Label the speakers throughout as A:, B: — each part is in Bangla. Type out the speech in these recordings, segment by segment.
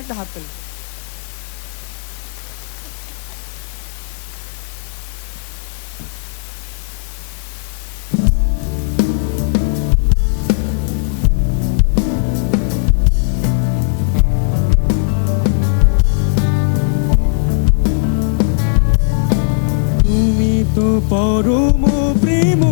A: একটা হাত পরম প্রেম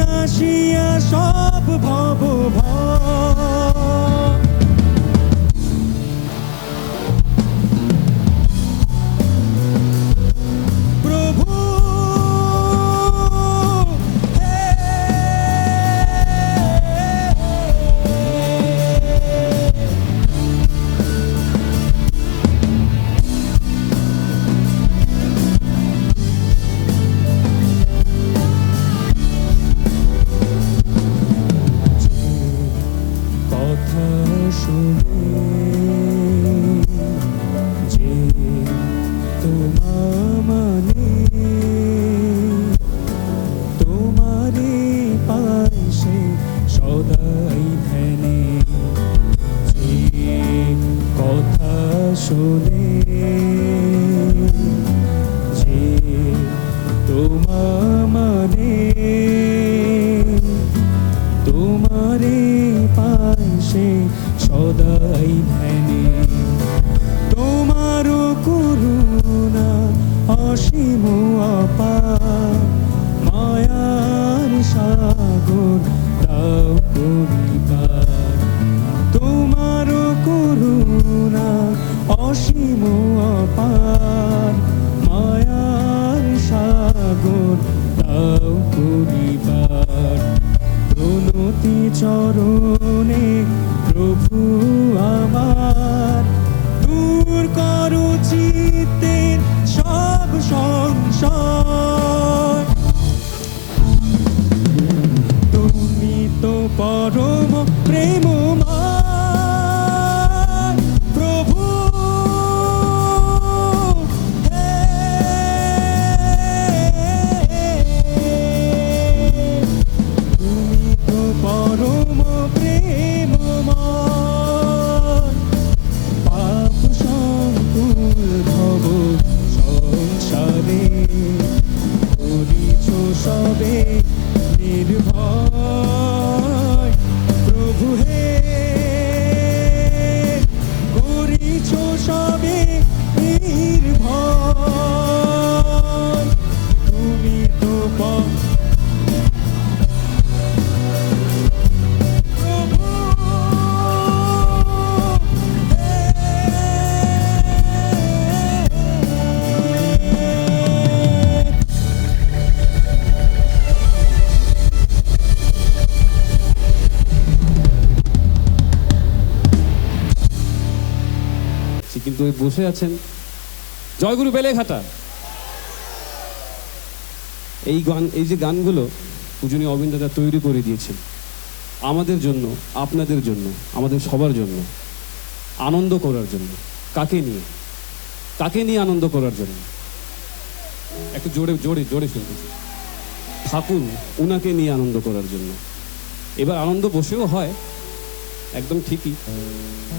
A: বিনাশিয়া সব ভব অসীম অপার। মায়ার সাগর তাও পরিবার প্রণতি চরণে প্রভু
B: কিন্তু ওই বসে আছেন জয়গুরু বেলেঘাটা। এই গান, এই যে গানগুলো পূজনী অবিন্দদা তৈরি করে দিয়েছেন, আমাদের জন্য, আপনাদের জন্য, আমাদের সবার জন্য, আনন্দ করার জন্য, কাকে নিয়ে? কাকে নিয়ে আনন্দ করার জন্য? একটু জোরে জোরে জোরে শুনতেছি। ঠাকুর উনাকে নিয়ে আনন্দ করার জন্য। এবার আনন্দ বসেও হয়, একদম ঠিকই।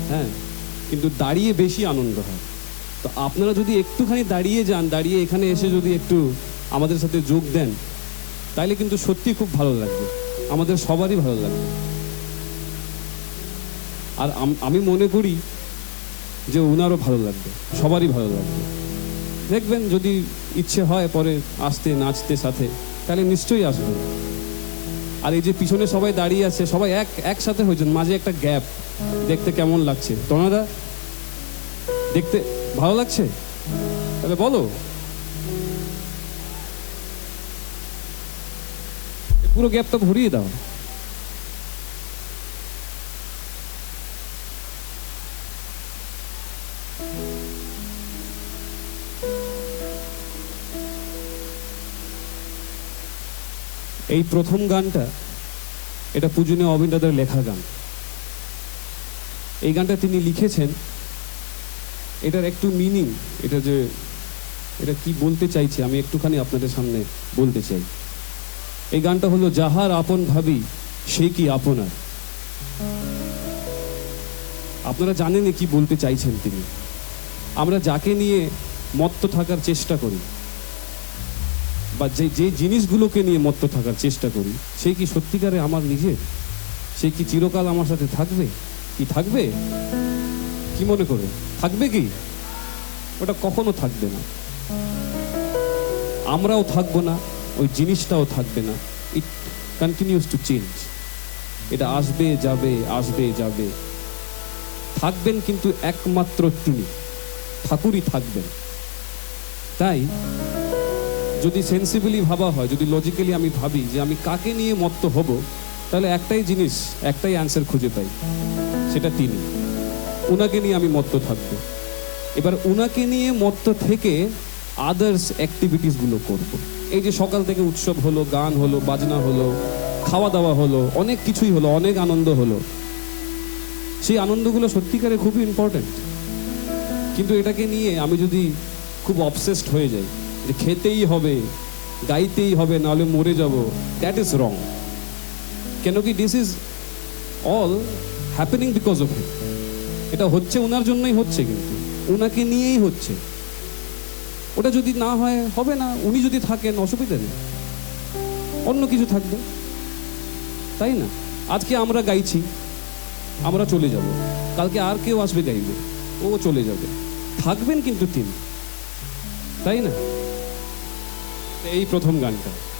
B: হ্যাঁ। কিন্তু দাঁড়িয়ে বেশি আনন্দ হয়। তো আপনারা যদি একটুখানি দাঁড়িয়ে যান, দাঁড়িয়ে এখানে এসে যদি একটু আমাদের সাথে যোগ দেন, তাইলে কিন্তু সত্যি খুব ভালো লাগবে। আমাদের সবারই ভালো লাগবে। আর আমি মনে করি যে ওনারও ভালো লাগবে, সবারই ভালো লাগবে। দেখবেন যদি ইচ্ছে হয় পরে আসতে, নাচতে সাথে তাহলে নিশ্চয়ই আসবেন। আর এই যে পিছনে সবাই দাঁড়িয়ে আছে, সবাই এক একসাথে হয়েছেন, মাঝে একটা গ্যাপ। দেখতে কেমন লাগছে? তোনারা দেখতে ভালো লাগছে? তাহলে বলো। পুরো গ্যাপটা ভরিয়ে দাও। এই প্রথম গানটা, এটা পূজনীয় অবিন দাদার লেখা গান। এই গানটা তিনি লিখেছেন, এটার একটু মিনিং এটা যে, এটা কি বলতে চাইছে আমি একটুখানি আপনাদের সামনে বলতে চাই। এই গানটা হলো, যাহার আপন ভাবি, সে কি আপনার? আপনারা জানেন কি বলতে চাইছেন তিনি। আমরা যাকে নিয়ে মত্ত থাকার চেষ্টা করি, বা যে যে জিনিসগুলোকে নিয়ে মত্ত থাকার চেষ্টা করি, সে কি সত্যিকারে আমার নিজের? সে কি চিরকাল আমার সাথে থাকবে? কি থাকবে? কি মনে করে? থাকবে কি? ওটা কখনো থাকবে না। আমরাও থাকব না, ওই জিনিসটাও থাকবে না। ইট কন্টিনিউস টু চেঞ্জ এটা আসবে, যাবে আসবে, যাবে। থাকবেন কিন্তু একমাত্র তিনি। ঠাকুরই থাকবেন। তাই, যদি সেন্সিবলি ভাবা হয়, যদি লজিক্যালি আমি ভাবি যে আমি কাকে নিয়ে মত্ত হব তাহলে একটাই জিনিস, একটাই অ্যান্সার খুঁজে পাই, সেটা তিনি। ওনাকে নিয়ে আমি মত্ত থাকব। এবার ওনাকে নিয়ে মত্ত থেকে আদার্স অ্যাক্টিভিটিসগুলো করব। এই যে সকাল থেকে উৎসব হলো, গান হলো, বাজনা হলো খাওয়া দাওয়া হলো, অনেক কিছুই হলো, অনেক আনন্দ হলো। সেই আনন্দগুলো সত্যিকারে খুবই ইম্পর্ট্যান্ট কিন্তু এটাকে নিয়ে আমি যদি খুব অবসেসড হয়ে যাই, যে খেতেই হবে, গাইতেই হবে, নাহলে মরে যাব দ্যাট ইজ রং কেন কি this is all happening because of him এটা হচ্ছে ওনার জন্যই হচ্ছে কিন্তু। ওনাকে নিয়েই হচ্ছে। ওটা যদি না হয়, হবে না। উনি যদি থাকেন, অসুবিধা নেই। অন্য কিছু থাকবে। তাই না? আজকে আমরা গাইছি। আমরা চলে যাব। কালকে আর কেউ আসবে গাইবে। ও চলে যাবে। থাকবেন কিন্তু তিনি। তাই না? এই প্রথম গানটা।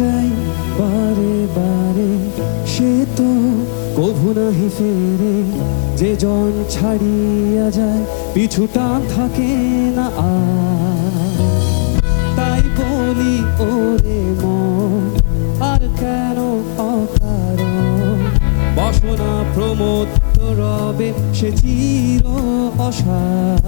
C: চাই বারে বারে, সে তো কভু নাহি ফেরে। যে জন ছাড়িয়া যায়, পিছুটা থাকে না আর। তাই বলি ওরে মন, আর কেন অকারণ? বসনা প্রমোদ রবে, সে চির অসার।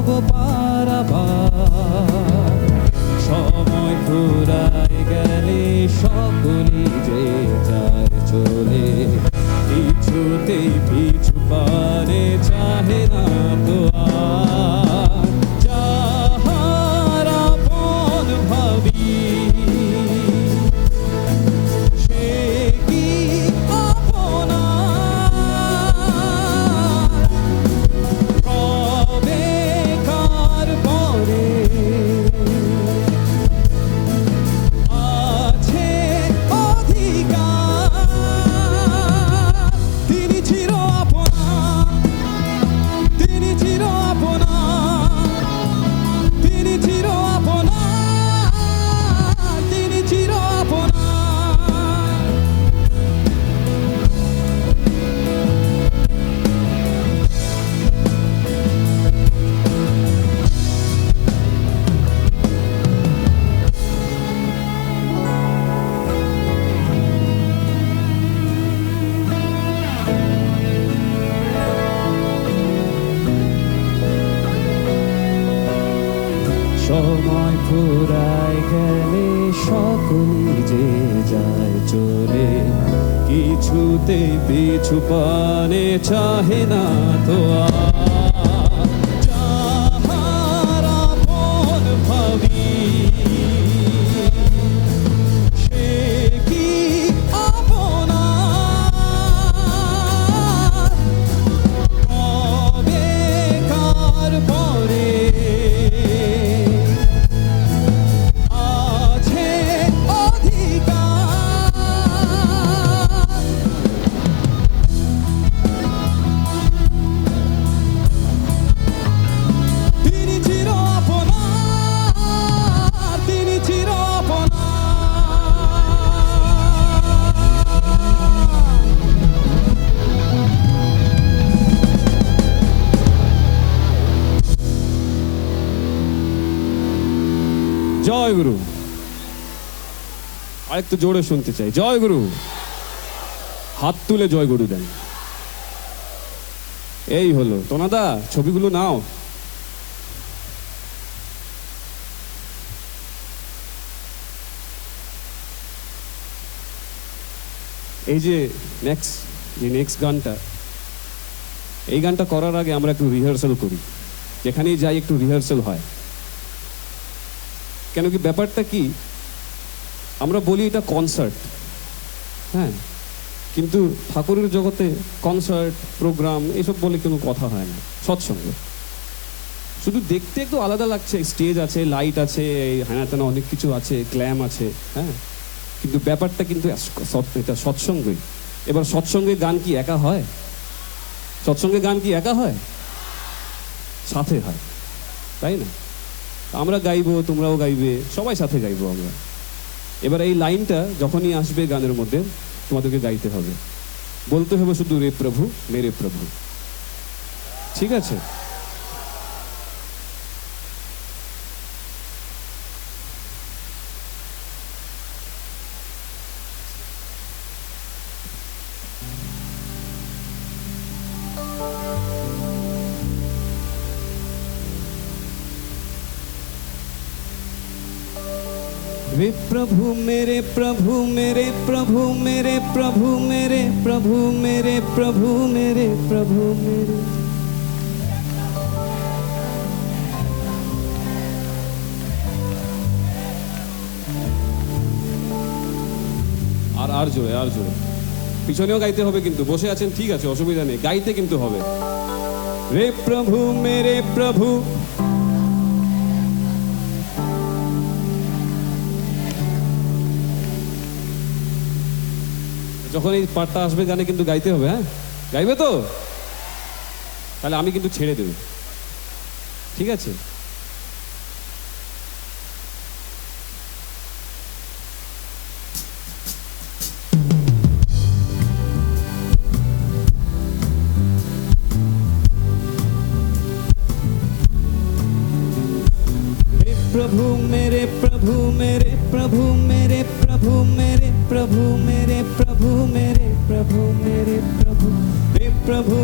C: ভব
B: পারাবা সময় ফুরায় চলে কিছুতে পিছু পানে চাহে না তো আর।
D: জয় গুরু। আরেকটু জোরে শুনতে চাই। জয় গুরু। হাত তুলে জয় গুরু দেন। এই হলো। তোনাদা ছবিগুলো নাও। এই যে নেক্সট যে নেক্সট গানটা, এই গানটা করার আগে আমরা একটু রিহার্সাল করি। যেখানেই যাই একটু রিহার্সাল হয়। কেন কি ব্যাপারটা কি? আমরা বলি এটা কনসার্ট হ্যাঁ? কিন্তু ঠাকুরের জগতে কনসার্ট প্রোগ্রাম এসব বলে কোনো কথা হয় না, সৎসঙ্গ। শুধু দেখতে একটু আলাদা লাগছে স্টেজ আছে লাইট আছে, এই হ্যানা তেনা অনেক কিছু আছে ক্ল্যাম আছে হ্যাঁ? কিন্তু ব্যাপারটা কিন্তু এটা সৎসঙ্গই এবার সৎসঙ্গে গান কি একা হয়? সৎসঙ্গে গান কি একা হয়? সাথে হয়, তাই না? আমরা গাইবো, তোমরাও গাইবে, সবাই সাথে গাইবো আমরা। এবার এই লাইনটা যখনই আসবে গানের মধ্যে, তোমাদেরকে গাইতে হবে। বলতে হবে শুধু রে প্রভু, মেরে প্রভু। ঠিক আছে? প্রভু মেরে প্রভু মেরে প্রভু মেরে প্রভু মেরে প্রভু মেরে প্রভু মেরে প্রভু মেরে। আর আর জোরে আর জোরে। পিছনেও গাইতে হবে কিন্তু বসে আছেন ঠিক আছে অসুবিধা নেই গাইতে কিন্তু হবে। রে প্রভু মেরে প্রভু যখন এই পার্টটা আসবে, গানে কিন্তু গাইতে হবে হ্যাঁ? গাইবে তো? তাহলে আমি কিন্তু ছেড়ে দেব। ঠিক আছে?
B: প্রভু, মেরে প্রভু মেরে প্রভু মেরে প্রভু মেরে প্রভু मेरे प्रभु प्रभु हे प्रभु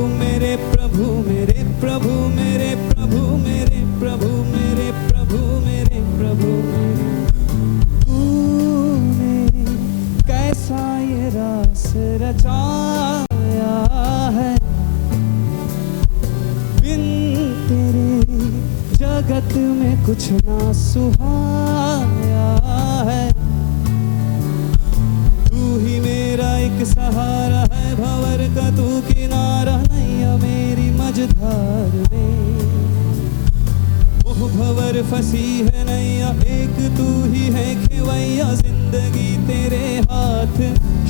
B: खिलवैया एक तू ही है खिलवैया ज़िंदगी तेरे हाथ।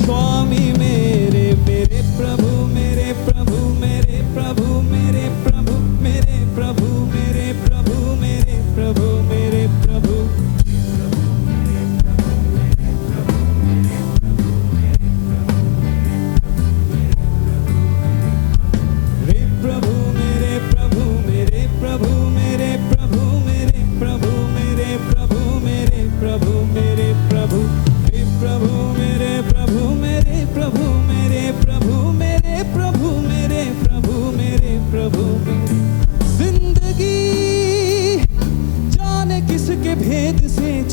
B: स्वामी मेरे मेरे प्रभु मेरे प्रभु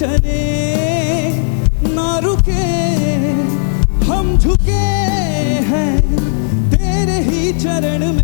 B: चले ना रुके हम झुके हैं तेरे ही चरण में।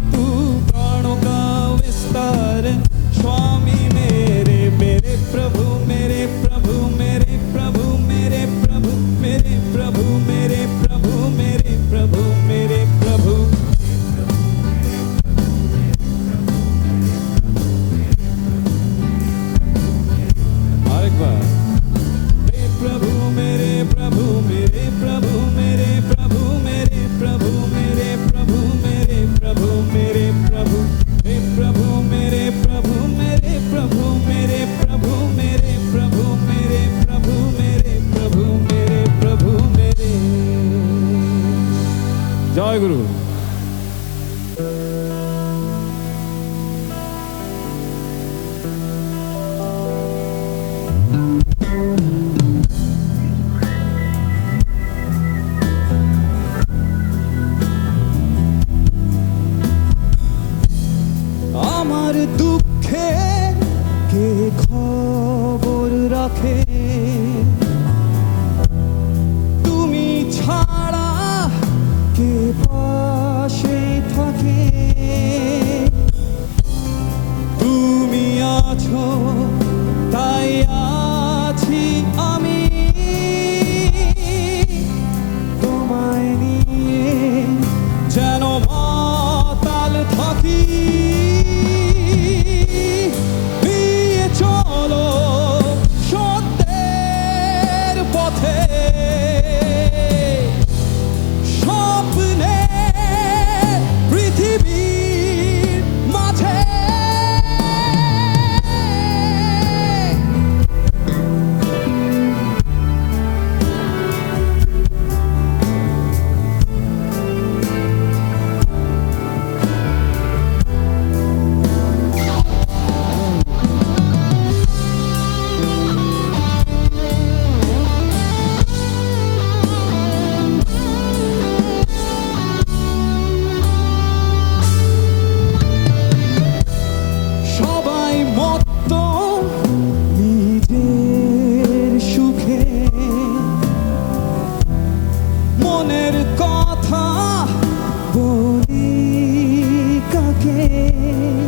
B: day.